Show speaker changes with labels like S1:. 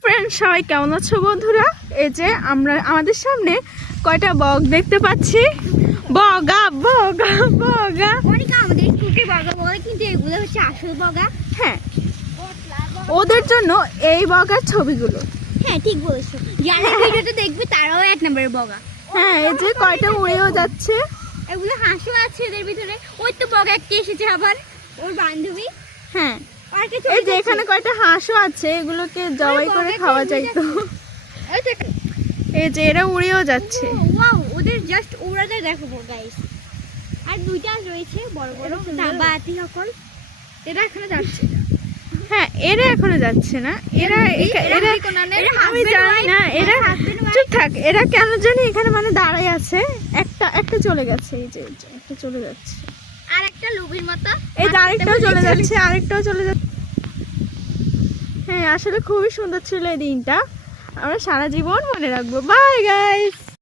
S1: Friend সবাই কেমন আছো বন্ধুরা? এই যে আমরা আমাদের সামনে কয়টা বগ দেখতে পাচ্ছি? বগা বগা বগা।
S2: আমাদের কুটে বগা বলে কিন্তু এগুলো হচ্ছে আসল বগা।
S1: হ্যাঁ ওদের জন্য এই বগার ছবিগুলো।
S2: হ্যাঁ ঠিক বলেছ। যারা ভিডিওটা দেখবে তারাও এক নম্বরের বগা।
S1: হ্যাঁ এই যে কয়টা উড়েও যাচ্ছে।
S2: এগুলো হাঁসও আছে এদের ভিতরে। ওই তো বগা একটি এসেছে আবার ওর বান্ধবী।
S1: হ্যাঁ এই যে এখানে কয়টা হাঁসও আছে এগুলোকে জবাই করে খাওয়া
S2: খেয়ে
S1: যাইতো। এই যে এরা উড়েও যাচ্ছে।
S2: ওয়াও ওদের জাস্ট ওড়াতে দেখো গাইস আর দুইটা রয়েছে বড় বড় বাতি সকল। এটা এখানে যাচ্ছে
S1: হ্যাঁ এরা এখনও যাচ্ছে না। এরা
S2: এরা
S1: এরা আমি জানি না এরা চুপ থাক এরা কেন জানি এখানে মানে দাঁড়ায় আছে। একটা একটা চলে গেছে এই যে একটা চলে যাচ্ছে।
S2: আর একটা লুবির মতো
S1: এই আরেকটাও চলে যাচ্ছে আরেকটাও চলে যাচ্ছে। হ্যাঁ আসলে খুবই সুন্দর ছিল এই দিনটা। আমরা সারা জীবন মনে রাখব। Bye guys